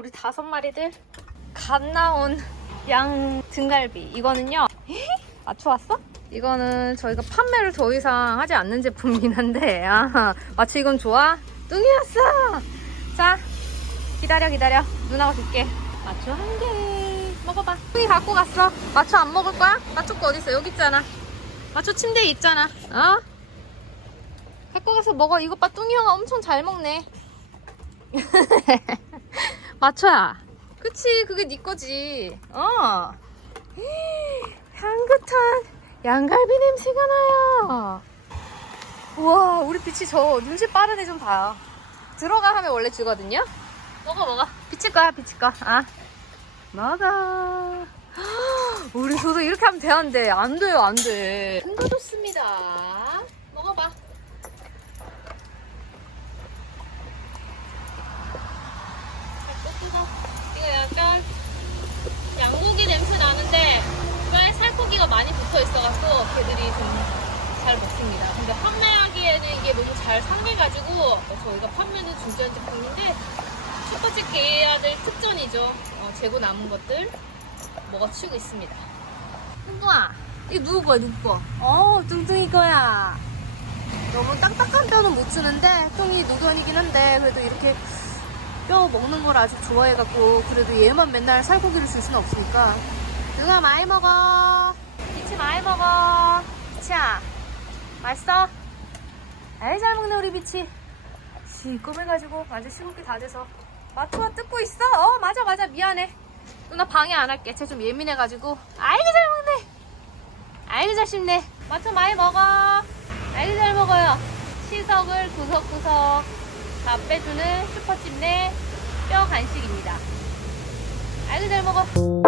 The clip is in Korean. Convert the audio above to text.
우리 다섯 마리들 갓 나온 양 등갈비. 이거는요. 맞춰왔어? 이거는 저희가 판매를 더 이상 하지 않는 제품이긴 한데, 아, 마치 이건 좋아? 뚱이었어! 자, 기다려, 기다려. 누나가 줄게. 마초 한 개. 먹어봐. 뚱이 갖고 갔어. 마초 안 먹을 거야? 마초 거 어딨어? 여기 있잖아. 마초 침대에 있잖아. 어? 갖고 가서 먹어. 이것 봐, 뚱이 형아 엄청 잘 먹네. 마초야. 그치, 그게 네 거지. 어. 향긋한 양갈비 냄새가 나요. 우와, 우리 빛이 저 눈치 빠른 애 좀 봐요. 들어가 하면 원래 주거든요. 먹어, 먹어. 비칠 거야, 비칠 거. 아. 먹어. 우리 저도 이렇게 하면 되는데, 안 돼요, 안 돼. 큰거 좋습니다. 먹어봐. 뜯어. 이거 약간 양고기 냄새 나는데 왜 살코기가 많이 붙어 있어갖고 걔들이 좀 잘 먹습니다. 근데 판매하기에는 이게 너무 잘 상해가지고 저희가 판매는 중지한 제품인데 슈퍼챗 게이아들 특전이죠. 어, 재고 남은 것들 먹어치우고 있습니다. 뚱뚱아, 이거 누구 거야, 누구 거? 어, 뚱뚱이 거야. 너무 딱딱한 뼈는 못 주는데 뚱이 노견이긴 한데 그래도 이렇게 뼈 먹는 걸 아주 좋아해갖고 그래도 얘만 맨날 살코기를 줄 수는 없으니까. 누가 많이 먹어. 비치 많이 먹어. 비치야 맛있어? 아이 잘 먹네 우리 비치. 시꺼매가지고 완전 시국기 다 돼서. 마초가 뜯고 있어. 어 맞아 맞아. 미안해. 누나 방해 안 할게. 쟤 좀 예민해가지고. 아이고 잘 먹네. 아이고 잘 씹네. 마초 많이 먹어. 아이고 잘 먹어요. 시석을 구석구석 다 빼주는 슈퍼집 내 뼈 간식입니다. 아이고 잘 먹어.